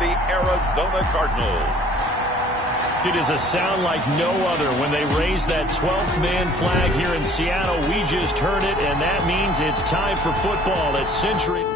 the Arizona Cardinals. It is a sound like no other when they raise that 12th man flag here in Seattle. We just heard it, and that means it's time for football at Century.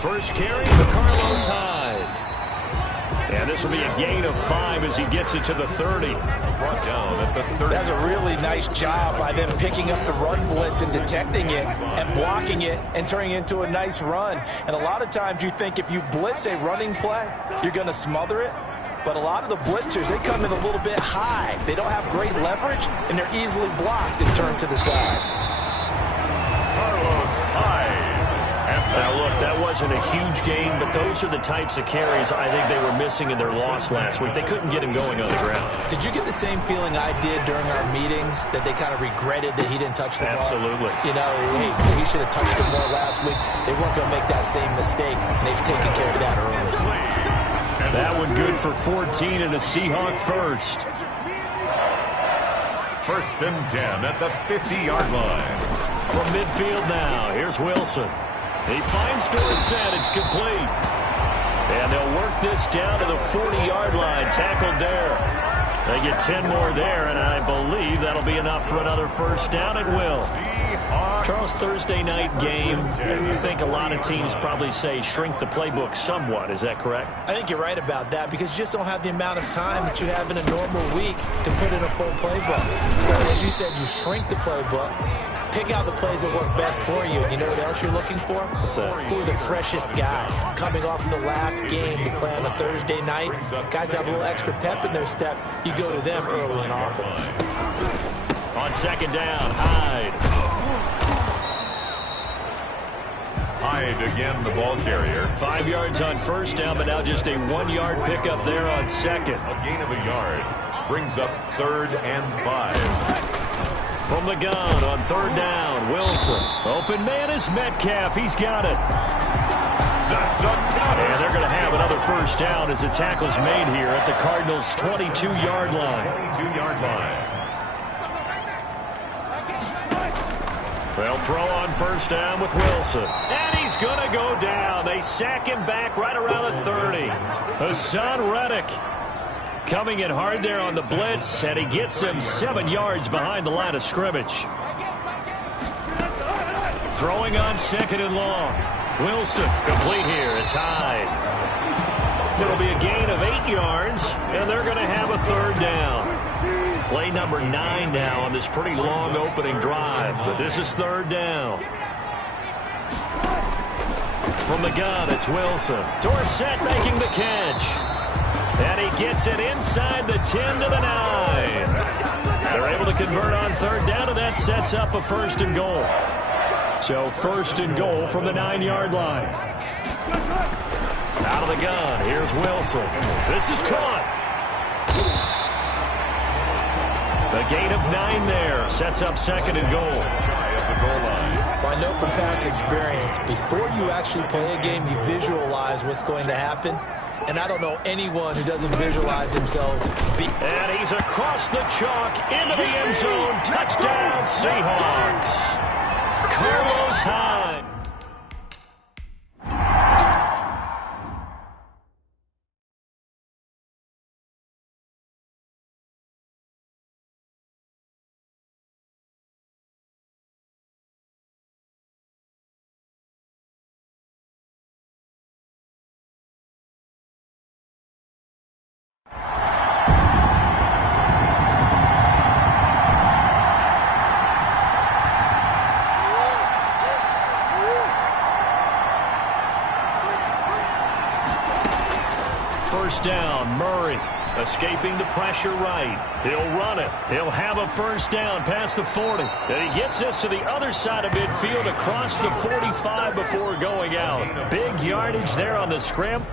First carry for Carlos Hyde. And this will be a gain of 5 as he gets it to the 30. Brought down at the 30. That's a really nice job by them picking up the run blitz and detecting it and blocking it and turning it into a nice run. And a lot of times you think if you blitz a running play, you're going to smother it. But a lot of the blitzers, they come in a little bit high. They don't have great leverage, and they're easily blocked and turned to the side. Carlos Hyde. Now, look, that wasn't a huge game, but those are the types of carries I think they were missing in their loss last week. They couldn't get him going on the ground. Did you get the same feeling I did during our meetings, that they kind of regretted that he didn't touch the ball? Absolutely. You know, hey, he should have touched it more last week. They weren't going to make that same mistake, and they've taken care of that early. That one good for 14 and a Seahawk first. First and 10 at the 50-yard line. From midfield now, here's Wilson. He finds Dorsett. It's complete. And they'll work this down to the 40-yard line. Tackled there. They get 10 more there, and I believe that'll be enough for another first down at will. Charles, Thursday night game, I think a lot of teams probably say shrink the playbook somewhat. Is that correct? I think you're right about that, because you just don't have the amount of time that you have in a normal week to put in a full playbook. So, as you said, you shrink the playbook. Pick out the plays that work best for you. You know what else you're looking for? What's that? Who are the freshest guys coming off the last game to play on a Thursday night? Guys have a little extra pep in their step. You go to them early and often. On second down, Hyde. Hyde again, the ball carrier. 5 yards on first down, but now just a 1-yard pickup there on second. A gain of a yard brings up 3rd and 5. From the gun on third down, Wilson. Open man is Metcalf. He's got it. That's a And they're going to have another first down as the tackle's made here at the Cardinals' 22-yard line. 22-yard line. They'll throw on first down with Wilson. And he's going to go down. They sack him back right around the 30. Hassan Reddick coming in hard there on the blitz, and he gets him 7 yards behind the line of scrimmage. Throwing on second and long. Wilson complete here. It's Hyde. It'll be a gain of 8 yards, and they're going to have a third down. Play number 9 now on this pretty long opening drive, but this is third down. From the gun, it's Wilson. Dorsett making the catch. And he gets it inside the 10 to the 9. They're able to convert on third down, and that sets up a first and goal. So first and goal from the 9-yard line. Out of the gun, here's Wilson. This is caught. The gain of 9 there sets up second and goal. Well, I know from past experience, before you actually play a game, you visualize what's going to happen. And I don't know anyone who doesn't visualize themselves. And he's across the chalk into the end zone. Touchdown, Seahawks. Carlos Hyde. First down, Murray escaping the pressure right. He'll run it. He'll have a first down past the 40. And he gets this to the other side of midfield across the 45 before going out. Big yardage there on the scramble.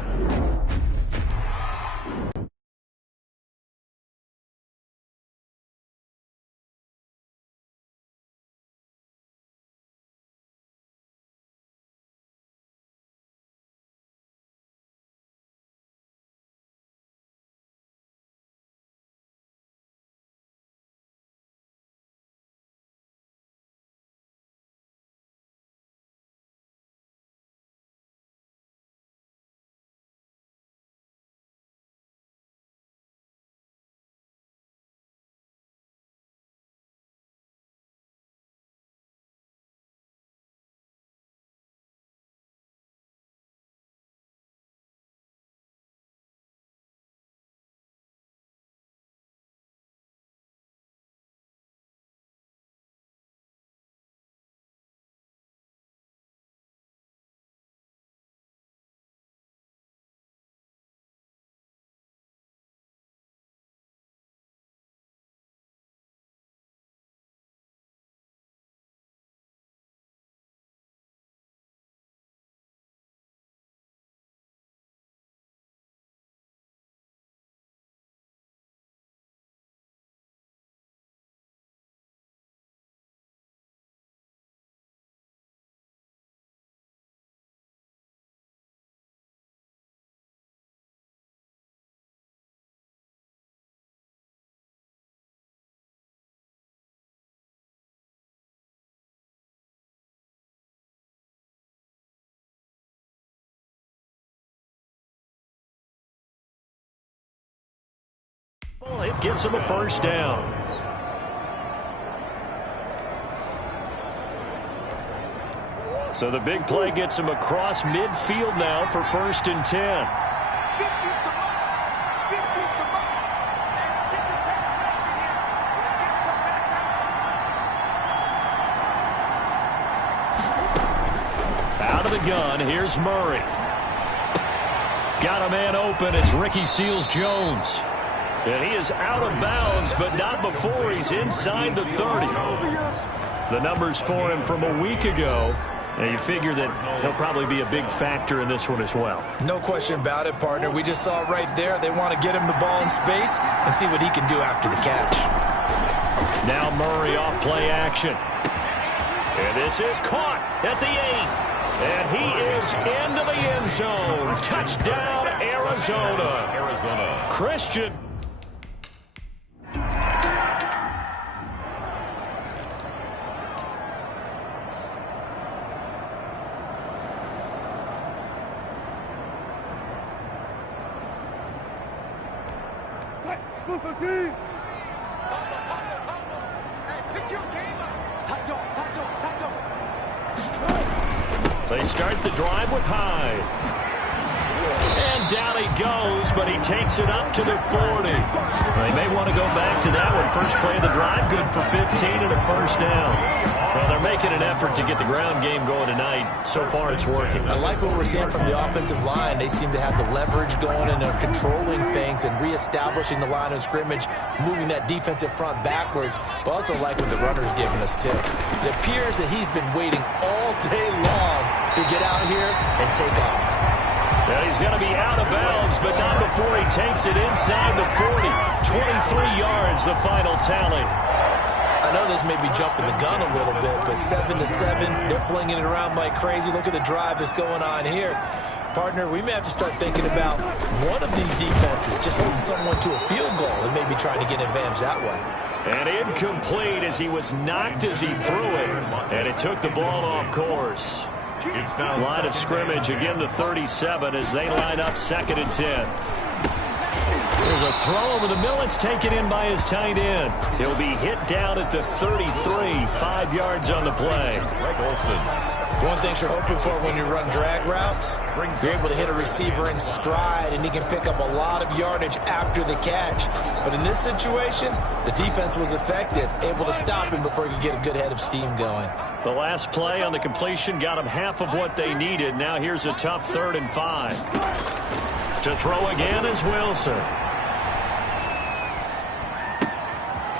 Well, it gets him a first down. So the big play gets him across midfield now for 1st and 10. Out of the gun, here's Murray. Got a man open. It's Ricky Seals-Jones. And he is out of bounds, but not before he's inside the 30. The numbers for him from a week ago. And you figure that he'll probably be a big factor in this one as well. No question about it, partner. We just saw it right there. They want to get him the ball in space and see what he can do after the catch. Now Murray off play action. And this is caught at the 8. And he is into the end zone. Touchdown, Arizona. Christian. They start the drive with Hyde. And down he goes, but he takes it up to the 40. They may want to go back to that one. First play of the drive, good for 15 and a first down. Well, they're making an effort to get the ground game going tonight. So far, it's working. I like what we're seeing from the offensive line. They seem to have the leverage going and are controlling things and reestablishing the line of scrimmage, moving that defensive front backwards. But also like what the runner's giving us, too. It appears that he's been waiting all day long to get out here and take off. Yeah, he's going to be out of bounds, but not before he takes it inside the 40. 23 yards, the final tally. I know this may be jumping the gun a little bit, but 7-7, they're flinging it around like crazy. Look at the drive that's going on here. Partner, we may have to start thinking about one of these defenses just holding someone to a field goal and maybe trying to get an advantage that way. And incomplete as he was knocked as he threw it, and it took the ball off course. Line of scrimmage, again the 37 as they line up 2nd and 10. There's a throw over the middle. It's taken in by his tight end. He'll be hit down at the 33, 5 yards on the play. One thing you're hoping for when you run drag routes, you're able to hit a receiver in stride, and he can pick up a lot of yardage after the catch. But in this situation, the defense was effective, able to stop him before he could get a good head of steam going. The last play on the completion got him half of what they needed. Now here's a tough 3rd and 5. To throw again is Wilson.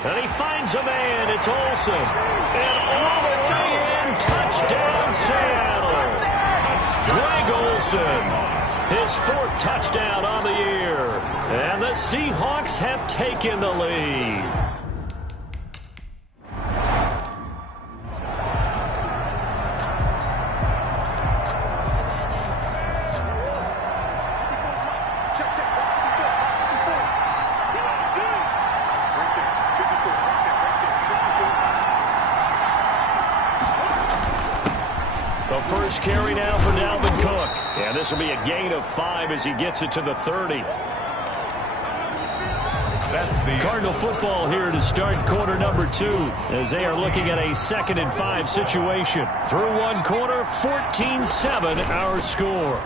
And he finds a man. It's Olsen. And all the way in. Touchdown, Seattle. Greg Olsen. His 4th touchdown on the year. And the Seahawks have taken the lead. The first carry now for Dalvin Cook. And this will be a gain of 5 as he gets it to the 30. That's the Cardinal football here to start quarter number 2 as they are looking at a 2nd and 5 situation. Through one quarter, 14-7 our score.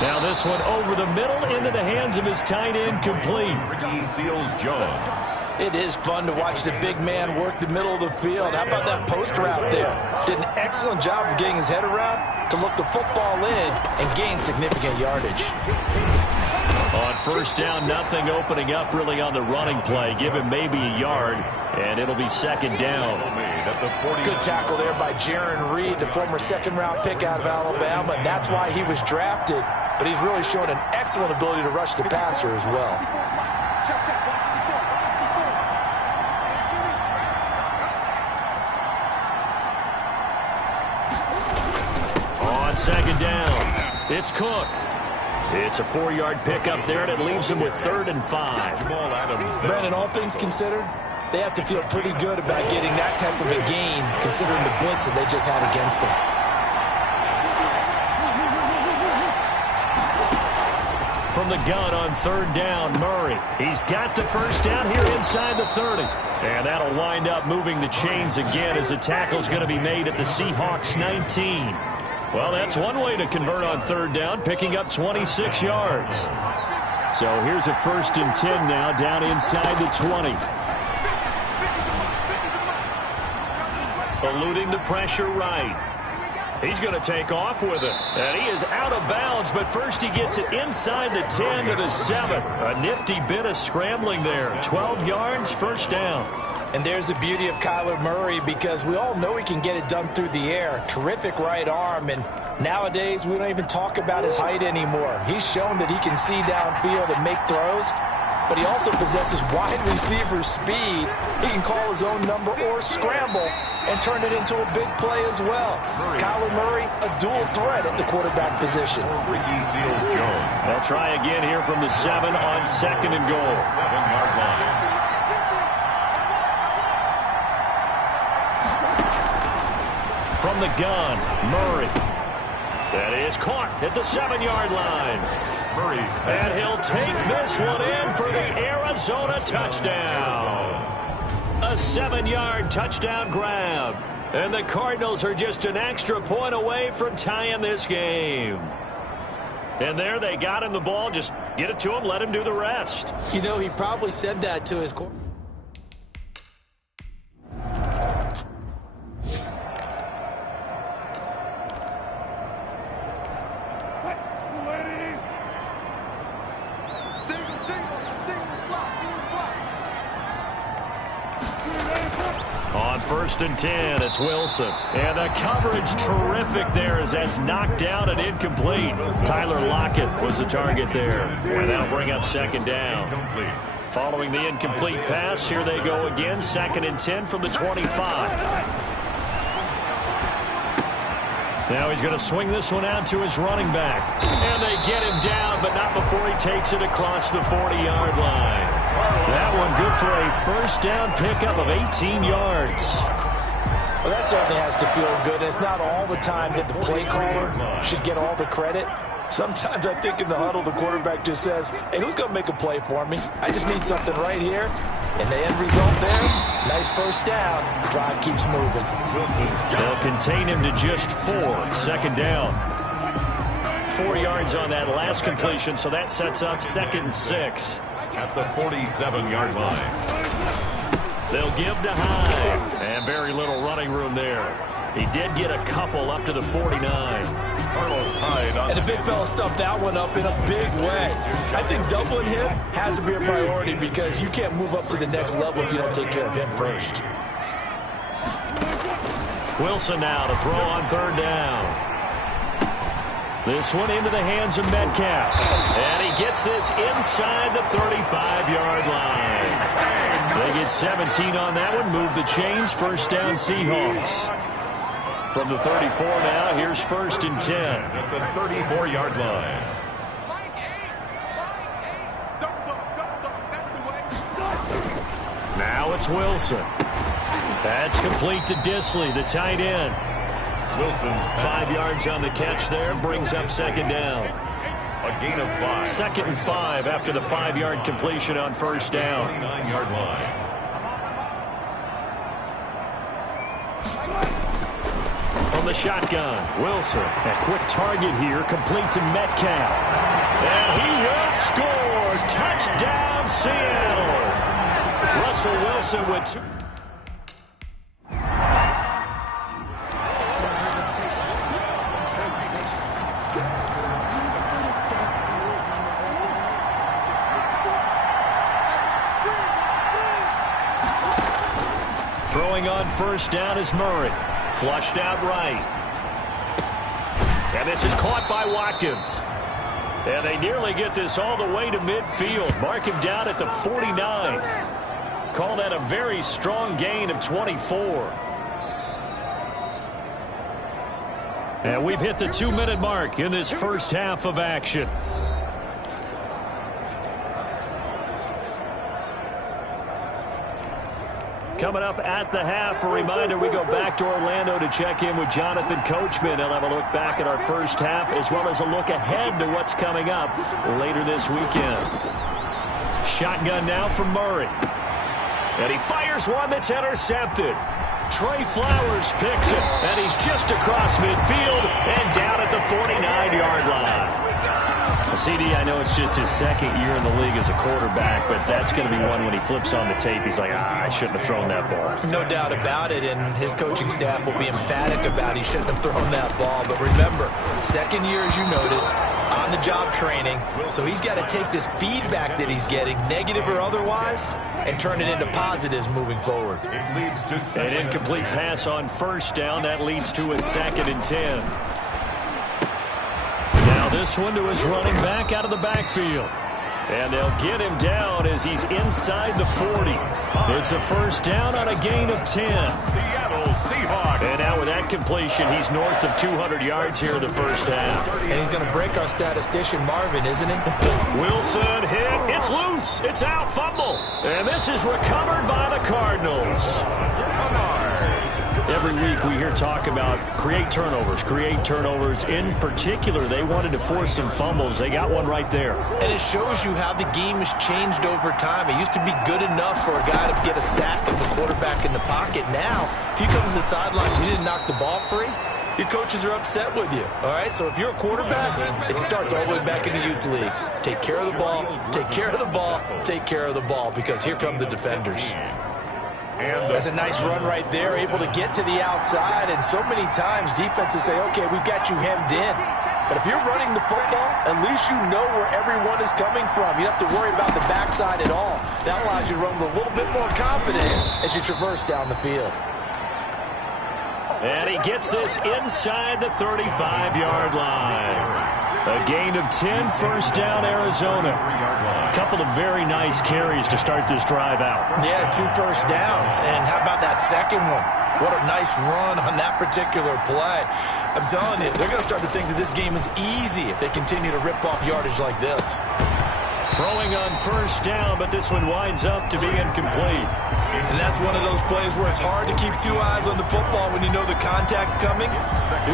Now this one over the middle into the hands of his tight end, complete. Ricky Seals-Jones. It is fun to watch the big man work the middle of the field. How about that post route there? Did an excellent job of getting his head around to look the football in and gain significant yardage. On first down, nothing opening up really on the running play. Give him maybe a yard, and it'll be 2nd down. Good tackle there by Jaron Reed, the former 2nd-round pick out of Alabama, and that's why he was drafted. But he's really shown an excellent ability to rush the passer as well. On 2nd down, it's Cook. It's a 4-yard pickup there, and it leaves him with 3rd and 5. Brandon, all things considered, they have to feel pretty good about getting that type of a gain, considering the blitz that they just had against them. From the gun on third down, Murray. He's got the first down here inside the 30. And that'll wind up moving the chains again as the tackle's going to be made at the Seahawks 19. Well, that's one way to convert on third down, picking up 26 yards. So here's a 1st and 10 now, down inside the 20. Eluding the pressure right. He's going to take off with it. And he is out of bounds, but first he gets it inside the 10 to the 7. A nifty bit of scrambling there. 12 yards, first down. And there's the beauty of Kyler Murray, because we all know he can get it done through the air. Terrific right arm, and nowadays we don't even talk about his height anymore. He's shown that he can see downfield and make throws, but he also possesses wide receiver speed. He can call his own number or scramble and turn it into a big play as well. Kyler Murray, a dual threat at the quarterback position. Ricky Seals-Jones. They'll try again here from the 7 on 2nd and goal. 7-yard line. From the gun, Murray. That is caught at the 7-yard line. Murray's And he'll take this one in for the Arizona touchdown. A 7-yard touchdown grab. And the Cardinals are just an extra point away from tying this game. And there they got him the ball. Just get it to him, let him do the rest. You know, he probably said that to his quarterback. On 1st and 10, it's Wilson. And the coverage terrific there as that's knocked down and incomplete. Tyler Lockett was the target there. And that'll bring up 2nd down. Following the incomplete pass, here they go again. 2nd and 10 from the 25. Now he's going to swing this one out to his running back. And they get him down, but not before he takes it across the 40-yard line. That one good for a 1st down pickup of 18 yards. Well, that certainly has to feel good. It's not all the time that the play caller should get all the credit. Sometimes I think in the huddle, the quarterback just says, hey, who's going to make a play for me? I just need something right here. And the end result there, nice 1st down. The drive keeps moving. They'll contain him to just 4. 2nd down. 4 yards on that last completion, so that sets up 2nd and 6. At the 47-yard line. They'll give to Hyde. And very little running room there. He did get a couple up to the 49. Carlos Hyde on And the big fella stuffed that one up in a big way. I think doubling him has to be a priority, because you can't move up to the next level if you don't take care of him first. Wilson now to throw on 3rd down. This one into the hands of Metcalf. And he gets this inside the 35-yard line. They get 17 on that one. Move the chains. 1st down Seahawks. From the 34 now, here's 1st and 10. At the 34-yard line. Now it's Wilson. That's complete to Disley, the tight end. Wilson's 5 yards on the catch there, brings up 2nd down. a gain of 5. 2nd and 5 after the 5-yard completion on 1st down. 29-yard line. From the shotgun, Wilson. A quick target here, complete to Metcalf. And he will score. Touchdown, Seattle. Russell Wilson with 2. Throwing on 1st down is Murray. Flushed out right. And this is caught by Watkins. And they nearly get this all the way to midfield. Mark him down at the 49. Call that a very strong gain of 24. And we've hit the 2-minute mark in this first half of action. Coming up at the half, a reminder, we go back to Orlando to check in with Jonathan Coachman. He'll have a look back at our first half as well as a look ahead to what's coming up later this weekend. Shotgun now from Murray. And he fires one that's intercepted. Trey Flowers picks it, and he's just across midfield and down at the 49-yard line. CD, I know it's just his second year in the league as a quarterback, but that's going to be one when he flips on the tape. He's like, I shouldn't have thrown that ball. No doubt about it, and his coaching staff will be emphatic about he shouldn't have thrown that ball. But remember, second year, as you noted, on-the-job training, so he's got to take this feedback that he's getting, negative or otherwise, and turn it into positives moving forward. An incomplete pass on first down. That leads to a 2nd and 10. Now this one to his running back out of the backfield. And they'll get him down as he's inside the 40. It's a first down on a gain of 10. Seattle Seahawks. And now with that completion, he's north of 200 yards here in the first half. And he's going to break our statistician, Marvin, isn't he? Wilson hit. It's loose. It's out. Fumble. And this is recovered by the Cardinals. Every week we hear talk about create turnovers. In particular, they wanted to force some fumbles. They got one right there. And it shows you how the game has changed over time. It used to be good enough for a guy to get a sack of the quarterback in the pocket. Now, if you come to the sidelines and you didn't knock the ball free, your coaches are upset with you. All right, so if you're a quarterback, it starts all the way back in the youth leagues. Take care of the ball, take care of the ball, take care of the ball, because here come the defenders. That's a nice run right there, able to get to the outside, and so many times defenses say, okay, we've got you hemmed in. But if you're running the football, at least you know where everyone is coming from. You don't have to worry about the backside at all. That allows you to run with a little bit more confidence as you traverse down the field. And he gets this inside the 35-yard line. A gain of 10, first down, Arizona. A couple of very nice carries to start this drive out. Yeah, 2 first downs. And how about that second one? What a nice run on that particular play. I'm telling you, they're going to start to think that this game is easy if they continue to rip off yardage like this. Throwing on first down, but this one winds up to be incomplete. And that's one of those plays where it's hard to keep 2 eyes on the football when you know the contact's coming,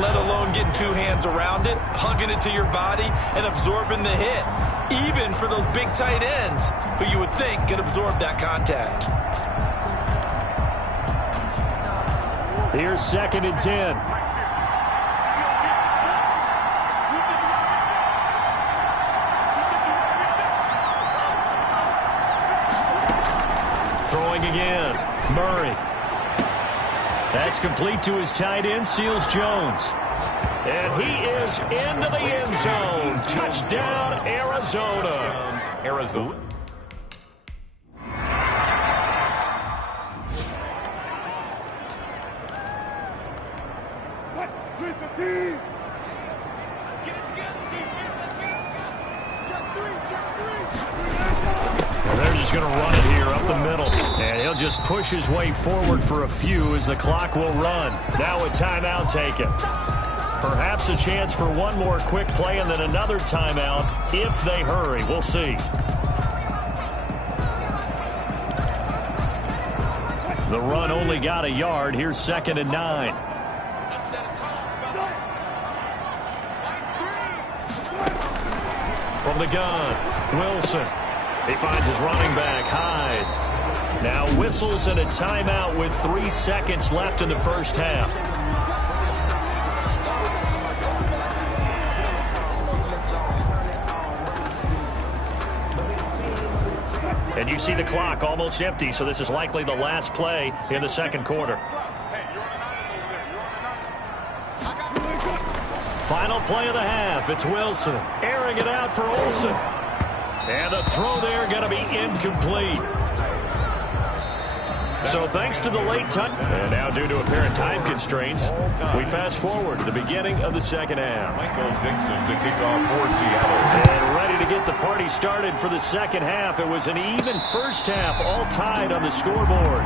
let alone getting 2 hands around it, hugging it to your body, and absorbing the hit, even for those big tight ends who you would think could absorb that contact. Here's 2nd and 10. Throwing again, Murray. That's complete to his tight end, Seals Jones. And he is into the end zone. Touchdown, Arizona. Arizona. Going to run it here up the middle, and he'll just push his way forward for a few as the clock will run. Now a timeout taken. Perhaps a chance for one more quick play and then another timeout if they hurry. We'll see. The run only got a yard. Here's 2nd and 9. From the gun, Wilson. He finds his running back, Hyde. Now whistles and a timeout with 3 seconds left in the first half. And you see the clock almost empty, so this is likely the last play in the second quarter. Final play of the half. It's Wilson airing it out for Olsen. And the throw there going to be incomplete. So thanks to the late touch. And now due to apparent time constraints, we fast forward to the beginning of the second half. Michael Dixon to kick off for Seattle. And ready to get the party started for the second half. It was an even first half, all tied on the scoreboard.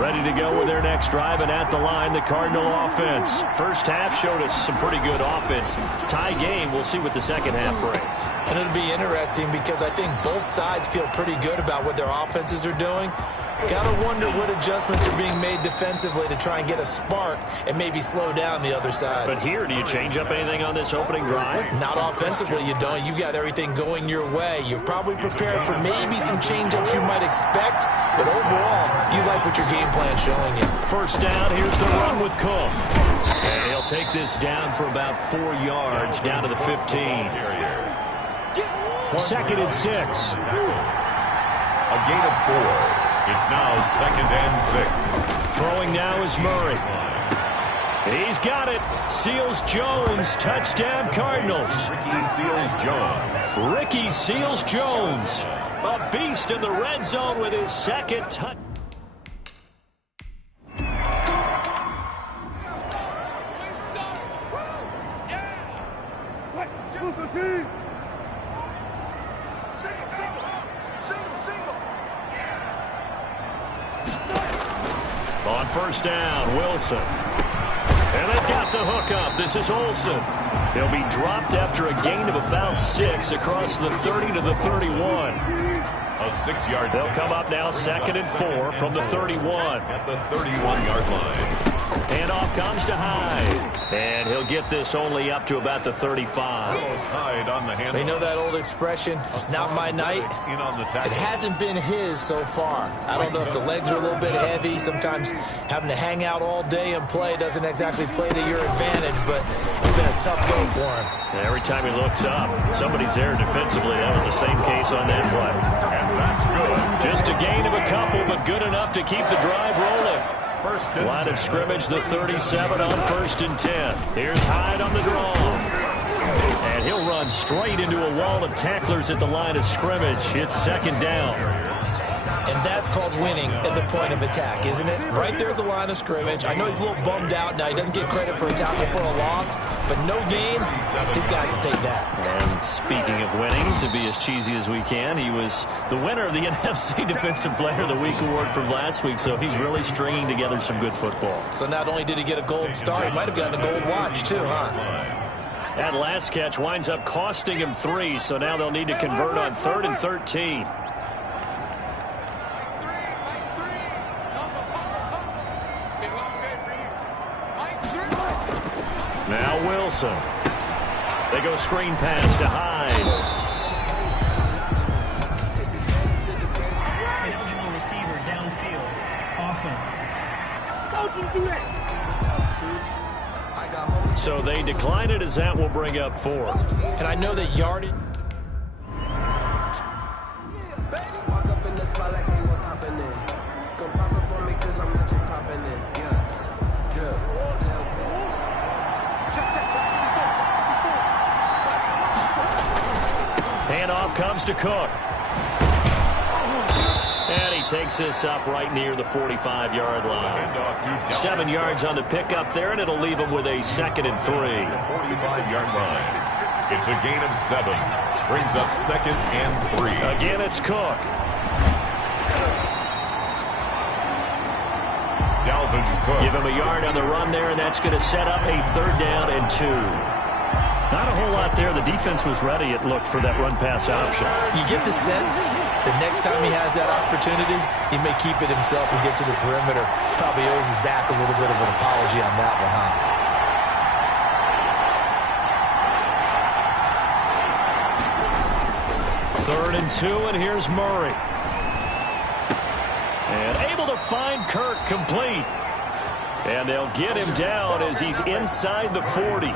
Ready to to go with their next drive, and at the line, the Cardinal offense. First half showed us some pretty good offense. Tie game, we'll see what the second half brings. And it'll be interesting because I think both sides feel pretty good about what their offenses are doing. Gotta wonder what adjustments are being made defensively to try and get a spark and maybe slow down the other side. But here, do you change up anything on this opening drive? Not offensively, you don't. You got everything going your way. You've probably prepared for maybe some change-ups you might expect, but overall, you like what your game plan's showing you. First down, here's the run with Cook. And he'll take this down for about 4 yards, down to the 15. Second and 6. A gain of 4. It's now 2nd and 6. Throwing now is Murray. He's got it. Seals Jones, touchdown Cardinals. Ricky Seals-Jones. Ricky Seals-Jones, a beast in the red zone with his second touchdown. On first down, Wilson. And they've got the hook up. This is Olsen. He'll be dropped after a gain of about 6 across the 30 to the 31. A 6-yard. They'll come up now 2nd and 4 from the 31. At the 31-yard line. And off comes to Hyde. And he'll get this only up to about the 35. Hyde on the handle. They know that old expression, it's not my night. In on the tackle. It hasn't been his so far. I don't know if the legs are a little bit heavy. Sometimes having to hang out all day and play doesn't exactly play to your advantage, but it's been a tough go for him. And every time he looks up, somebody's there defensively. That was the same case on that play. And that's good. Just a gain of a couple, but good enough to keep the drive rolling. First and Line of scrimmage, the 37 on 1st and 10. Here's Hyde on the draw. And he'll run straight into a wall of tacklers at the line of scrimmage. It's 2nd down. And that's called winning at the point of attack, isn't it? Right there at the line of scrimmage. I know he's a little bummed out now. He doesn't get credit for a tackle for a loss, but no gain, these guys will take that. And speaking of winning, to be as cheesy as we can, he was the winner of the NFC Defensive Player of the Week award from last week, so he's really stringing together some good football. So not only did he get a gold star, he might have gotten a gold watch too, huh? That last catch winds up costing him 3, so now they'll need to convert on 3rd and 13. Now Wilson. They go screen pass to Hyde. An eligible receiver downfield. Offense. So they decline it as that will bring up 4th. And I know that yardage. Walk up in the spot like they were popping in. Come pop it for me cause I'm not just popping in. Handoff comes to Cook. And he takes this up right near the 45-yard line. 7 yards on the pickup there, and it'll leave him with a 2nd and 3. 45-yard line. It's a gain of 7. Brings up 2nd and 3. Again, it's Cook. Dalvin Cook. Give him a yard on the run there, and that's going to set up a 3rd down and 2. Not a whole lot there. The defense was ready, it looked, for that run-pass option. You get the sense that next time he has that opportunity, he may keep it himself and get to the perimeter. Probably owes his back a little bit of an apology on that one, huh? 3rd and 2, and here's Murray. And able to find Kirk complete. And they'll get him down as he's inside the 40.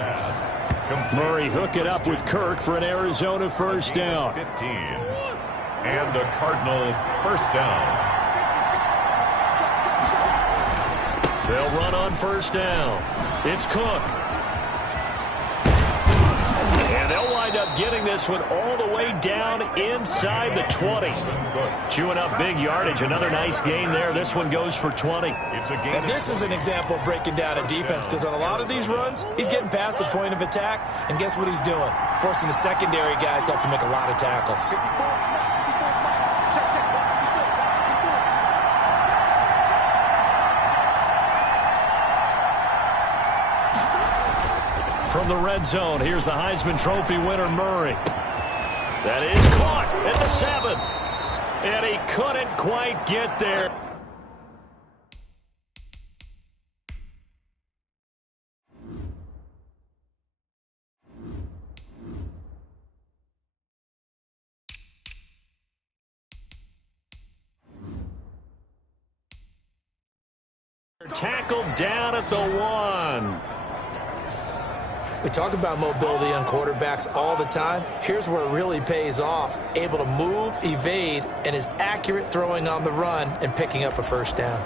Murray hook it up with Kirk for an Arizona first down. 15. And a Cardinal first down. They'll run on first down. It's Cook. And they'll wind up getting this one all the way down inside the 20. Chewing up big yardage. Another nice gain there. This one goes for 20. And this is an example of breaking down a defense, because on a lot of these runs, he's getting past the point of attack, and guess what he's doing? Forcing the secondary guys to have to make a lot of tackles. from the red zone. Here's the Heisman Trophy winner, Murray. That is caught at the 7. And he couldn't quite get there. Tackled down at the 1. We talk about mobility on quarterbacks all the time. Here's where it really pays off. Able to move, evade, and is accurate throwing on the run and picking up a first down.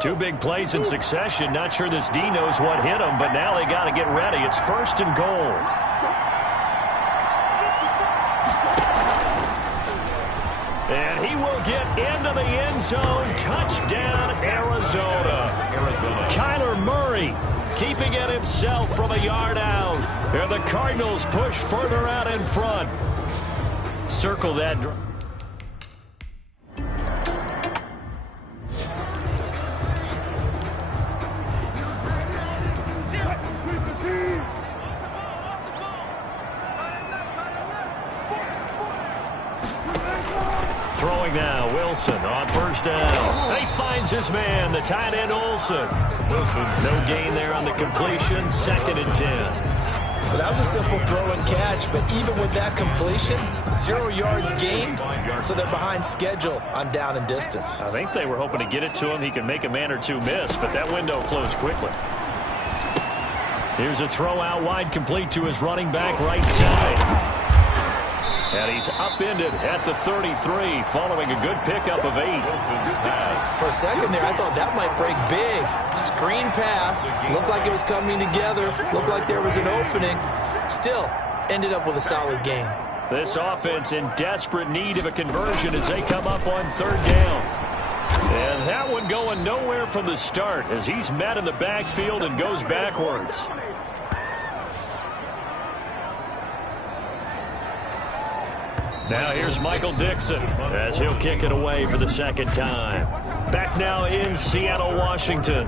Two big plays in succession. Not sure this D knows what hit him, but now they got to get ready. It's 1st and goal. And he will get into the end zone. Touchdown, Arizona. Kyler Murray keeping it himself from a yard out. And the Cardinals push further out in front. Circle that. Throwing now, Wilson on 1st down. He finds his man, the tight end Olsen. Wilson, no gain there on the completion. 2nd and 10. Well, that was a simple throw and catch, but even with that completion, 0 yards gained, so they're behind schedule on down and distance. I think they were hoping to get it to him. He could make a man or two miss, but that window closed quickly. Here's a throw out wide, complete to his running back right side. And he's upended at the 33, following a good pickup of 8. For a second there, I thought that might break big. Screen pass, looked like it was coming together, looked like there was an opening. Still, ended up with a solid game. This offense in desperate need of a conversion as they come up on 3rd down. And that one going nowhere from the start as he's met in the backfield and goes backwards. Now here's Michael Dixon as he'll kick it away for the 2nd time. Back now in Seattle, Washington.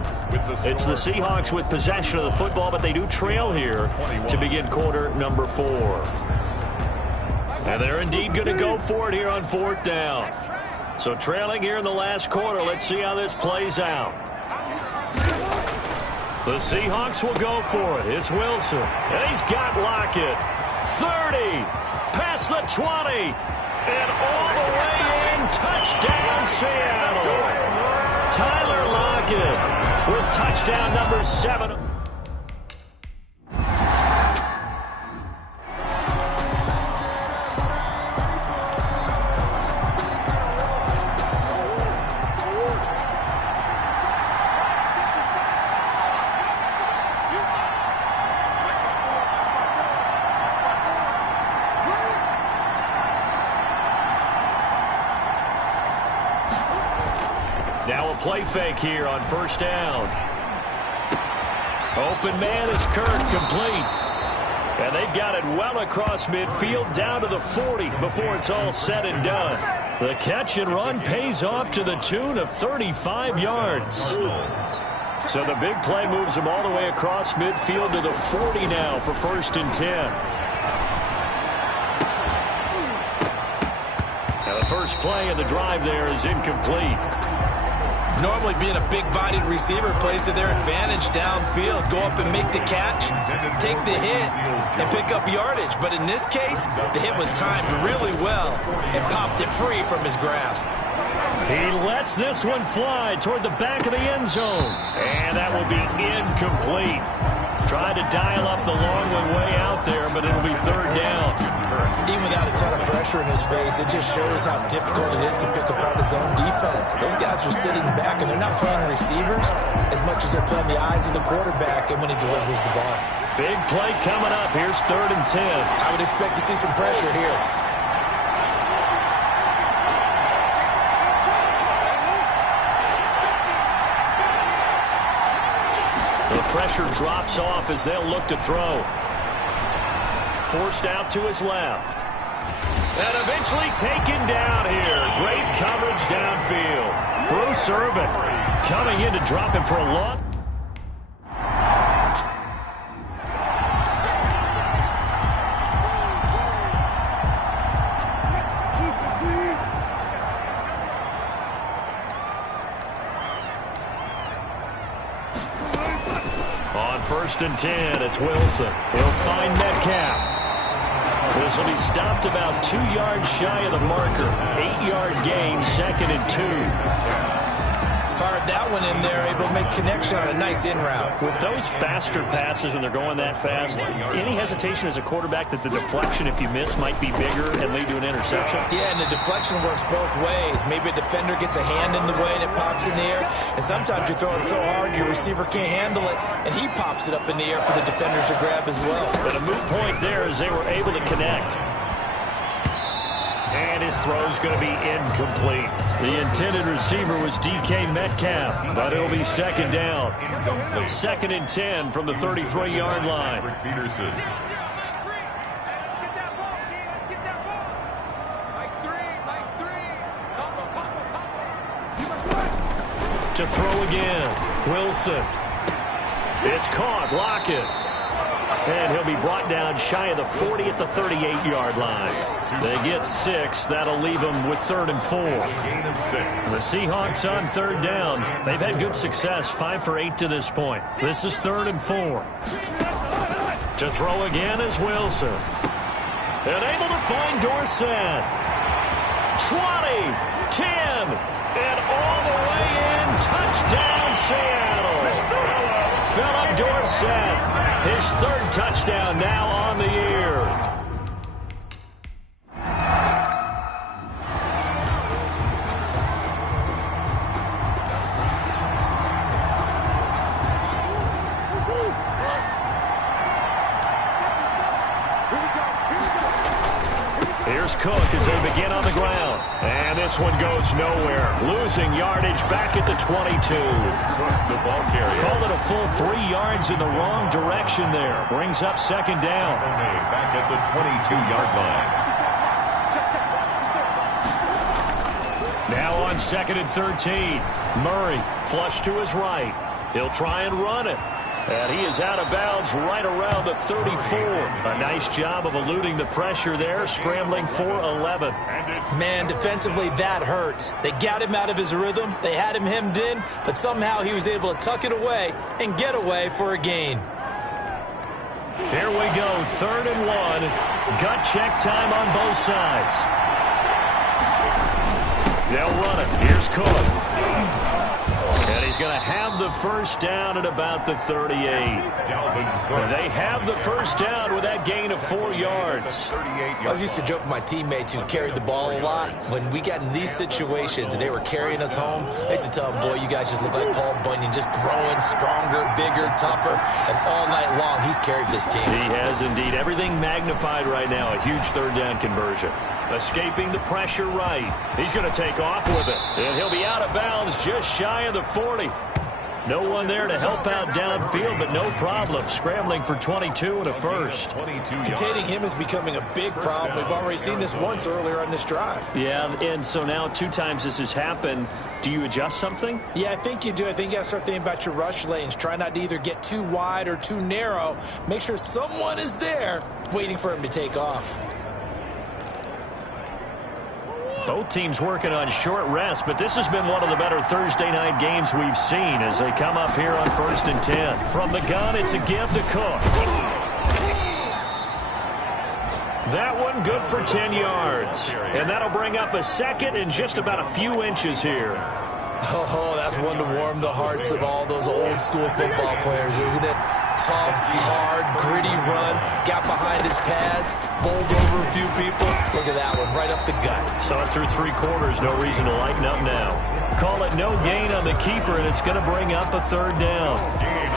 It's the Seahawks with possession of the football, but they do trail here to begin quarter number 4. And they're indeed going to go for it here on 4th down. So trailing here in the last quarter, let's see how this plays out. The Seahawks will go for it. It's Wilson, and he's got Lockett. 30. Past the 20, and all the way in, touchdown Seattle. Tyler Lockett with touchdown number 7. Now a play fake here on 1st down. Open man is Kirk, complete. And they've got it well across midfield down to the 40 before it's all said and done. The catch and run pays off to the tune of 35 yards. So the big play moves them all the way across midfield to the 40 now for 1st and 10. Now the first play of the drive there is incomplete. Normally being a big-bodied receiver plays to their advantage downfield. Go up and make the catch, take the hit, and pick up yardage. But in this case, the hit was timed really well and popped it free from his grasp. He lets this one fly toward the back of the end zone. And that will be incomplete. Tried to dial up the long one way out there, but it'll be 3rd down. Even without a ton of pressure in his face, it just shows how difficult it is to pick apart his own defense. Those guys are sitting back, and they're not playing receivers as much as they're playing the eyes of the quarterback and when he delivers the ball. Big play coming up. Here's 3rd and 10. I would expect to see some pressure here. The pressure drops off as they'll look to throw. Forced out to his left. And eventually taken down here. Great coverage downfield. Bruce Irvin coming in to drop him for a loss. On 1st and 10, it's Wilson. He'll find Metcalf. This will be stopped about 2 yards shy of the marker. 8-yard gain, 2nd and 2. Fired that one in there, able to make connection on a nice in route. With those faster passes when they're going that fast, any hesitation as a quarterback that the deflection, if you miss, might be bigger and lead to an interception? Yeah, and the deflection works both ways. Maybe a defender gets a hand in the way and it pops in the air. And sometimes you throw it so hard your receiver can't handle it, and he pops it up in the air for the defenders to grab as well. But a moot point there as they were able to connect. And his throw's going to be incomplete. The intended receiver was DK Metcalf, but it'll be 2nd down. 2nd and 10 from the 33-yard line. To throw again, Wilson. It's caught, Lockett. And he'll be brought down shy of the 40 at the 38-yard line. They get 6. That'll leave them with 3rd and 4. The Seahawks on 3rd down. They've had good success, 5 for 8 to this point. This is 3rd and 4. To throw again is Wilson. And able to find Dorsett. 20, 10, and all the way in. Touchdown, Seattle. Philip Dorsett, his 3rd touchdown now on the year. Here's Cook as they begin on the ground. And this one goes nowhere. Losing yardage back at the 22. The ball carrier. Called it a full 3 yards in the wrong direction there. Brings up 2nd down. Back at the 22-yard line. Now on 2nd and 13. Murray flush to his right. He'll try and run it. And he is out of bounds right around the 34. A nice job of eluding the pressure there, scrambling for 11. Man, defensively, that hurts. They got him out of his rhythm. They had him hemmed in, but somehow he was able to tuck it away and get away for a gain. Here we go, 3rd and 1. Gut check time on both sides. They'll run it. Here's Cook. And he's going to have the 1st down at about the 38. They have the 1st down with that gain of 4 yards. I was used to joke with my teammates who carried the ball a lot. When we got in these situations and they were carrying us home, I used to tell them, boy, you guys just look like Paul Bunyan, just growing stronger, bigger, tougher. And all night long, he's carried this team. He has indeed. Everything magnified right now. A huge 3rd down conversion. Escaping the pressure right. He's going to take off with it. And he'll be out of bounds just shy of the 40. No one there to help out downfield, but no problem. Scrambling for 22 and a 1st. Containing him is becoming a big problem. We've already seen this once earlier on this drive. Yeah, and so now 2 times this has happened. Do you adjust something? Yeah, I think you do. I think you got to start thinking about your rush lanes. Try not to either get too wide or too narrow. Make sure someone is there waiting for him to take off. Both teams working on short rest, but this has been one of the better Thursday night games we've seen as they come up here on 1st and 10. From the gun, it's a give to Cook. That one good for 10 yards. And that'll bring up a 2nd and just about a few inches here. Oh, that's one to warm the hearts of all those old school football players, isn't it? Tough, hard, gritty run, got behind his pads, bowled over a few people. Look at that one, right up the gut. Saw it through 3 quarters, no reason to lighten up now. Call it no gain on the keeper, and it's going to bring up a 3rd down.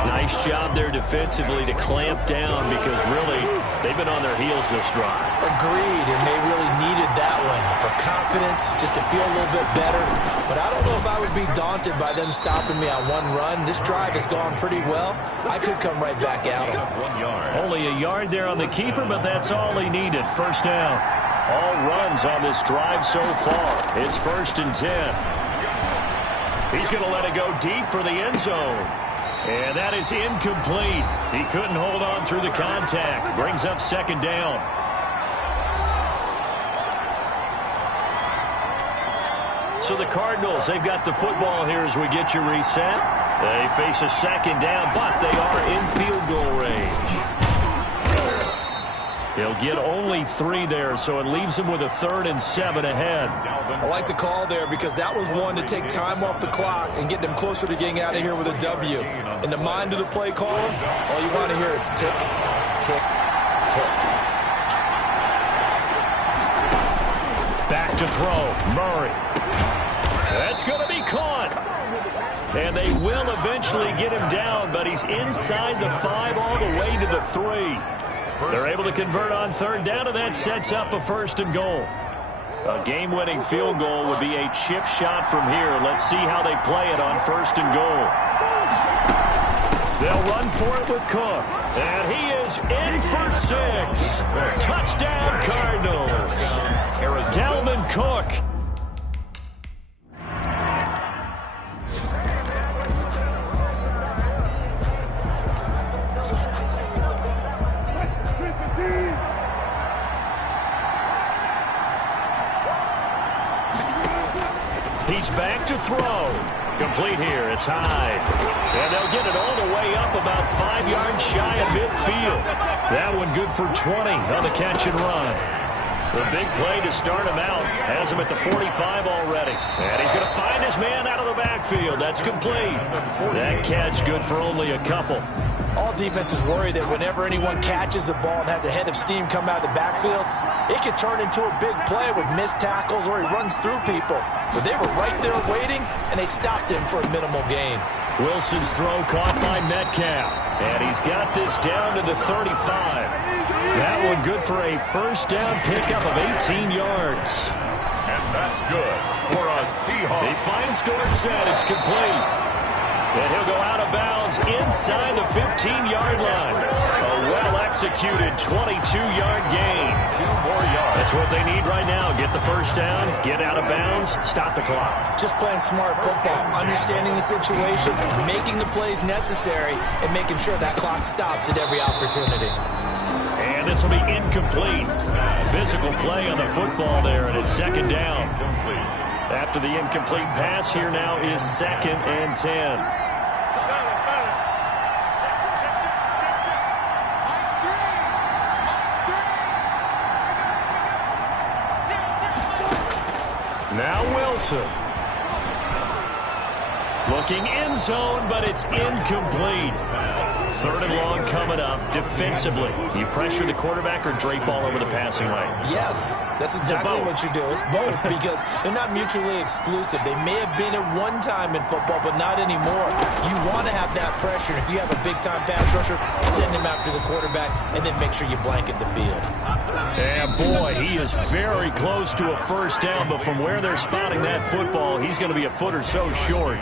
Nice job there defensively to clamp down because really they've been on their heels this drive. Agreed, and they really needed that one for confidence, just to feel a little bit better. But I don't know if I would be daunted by them stopping me on one run. This drive has gone pretty well. I could come right back at them. Only a yard there on the keeper, but that's all he needed. 1st down. All runs on this drive so far. It's 1st and 10. He's going to let it go deep for the end zone. And that is incomplete. He couldn't hold on through the contact. Brings up 2nd down. So the Cardinals, they've got the football here as we get you reset. They face a 2nd down, but they are in field goal range. He'll get only 3 there, so it leaves him with a 3rd and 7 ahead. I like the call there because that was one to take time off the clock and get them closer to getting out of here with a W. In the mind of the play caller, all you want to hear is tick, tick, tick. Back to throw, Murray. That's going to be caught. And they will eventually get him down, but he's inside the 5 all the way to the 3. They're able to convert on 3rd down, and that sets up a 1st and goal. A game-winning field goal would be a chip shot from here. Let's see how they play it on 1st and goal. They'll run for it with Cook. And he is in for 6. Touchdown, Cardinals. Dalvin Cook. He's back to throw. Complete here. It's high. And they'll get it all the way up about 5 yards shy of midfield. That one good for 20 on the catch and run. The big play to start him out has him at the 45 already. And he's going to find his man out of the backfield. That's complete. That catch good for only a couple. All defenses worry that whenever anyone catches the ball and has a head of steam come out of the backfield, it could turn into a big play with missed tackles or he runs through people. But they were right there waiting, and they stopped him for a minimal gain. Wilson's throw caught by Metcalf. And he's got this down to the 35. That one good for a 1st down pickup of 18 yards. And that's good for a Seahawks. He finds Dorsett. It's complete. And he'll go out of bounds inside the 15-yard line. A well-executed 22-yard gain. 2 more yards. That's what they need right now. Get the 1st down, get out of bounds, stop the clock. Just playing smart football, understanding the situation, making the plays necessary, and making sure that clock stops at every opportunity. And this will be incomplete. Physical play on the football there, and it's 2nd down. After the incomplete pass, here now is 2nd and 10. Now Wilson. Looking end zone, but it's incomplete. 3rd and long coming up. Defensively, you pressure the quarterback or drape all over the passing lane? Yes, that's exactly what you do. It's both because they're not mutually exclusive. They may have been at one time in football, but not anymore. You want to have that pressure. If you have a big-time pass rusher, send him after the quarterback, and then make sure you blanket the field. And boy, he is very close to a 1st down, but from where they're spotting that football, he's going to be a foot or so short.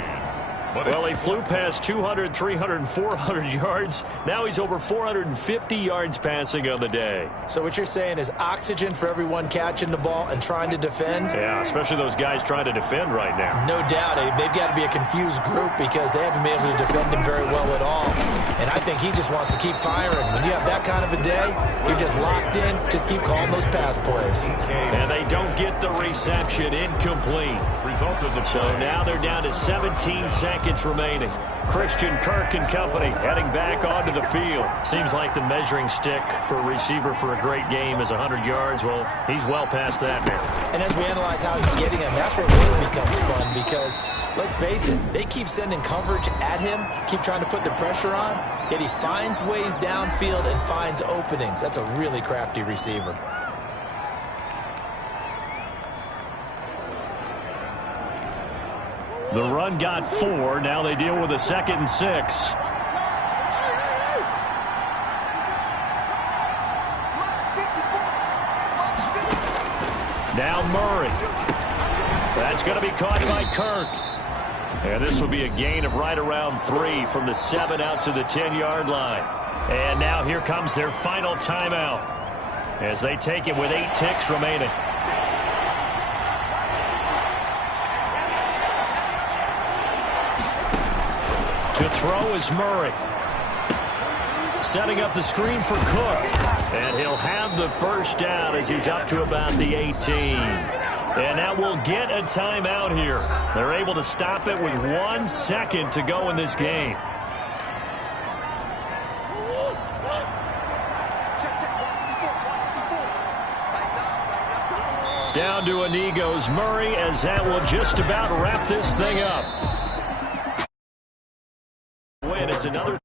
Well, he flew past 200, 300, 400 yards. Now he's over 450 yards passing on the day. So what you're saying is oxygen for everyone catching the ball and trying to defend? Yeah, especially those guys trying to defend right now. No doubt. They've got to be a confused group because they haven't been able to defend him very well at all. And I think he just wants to keep firing. When you have that kind of a day, you're just locked in. Just keep calling those pass plays. And they don't get the reception. Incomplete. So now they're down to 17 seconds remaining. Christian Kirk and company heading back onto the field. Seems like the measuring stick for a receiver for a great game is 100 yards. Well, he's well past that now. And as we analyze how he's getting him, that's where it really becomes fun because, let's face it, they keep sending coverage at him, keep trying to put the pressure on, yet he finds ways downfield and finds openings. That's a really crafty receiver. The run got 4. Now they deal with a 2nd and 6. Now Murray. That's going to be caught by Kirk. And this will be a gain of right around 3 from the 7 out to the 10-yard line. And now here comes their final timeout. as they take it with 8 ticks remaining. To throw is Murray. Setting up the screen for Cook. And he'll have the first down as he's up to about the 18. And that will get a timeout here. They're able to stop it with 1 second to go in this game. Down to a knee goes Murray, as that will just about wrap this thing up. Win, it's another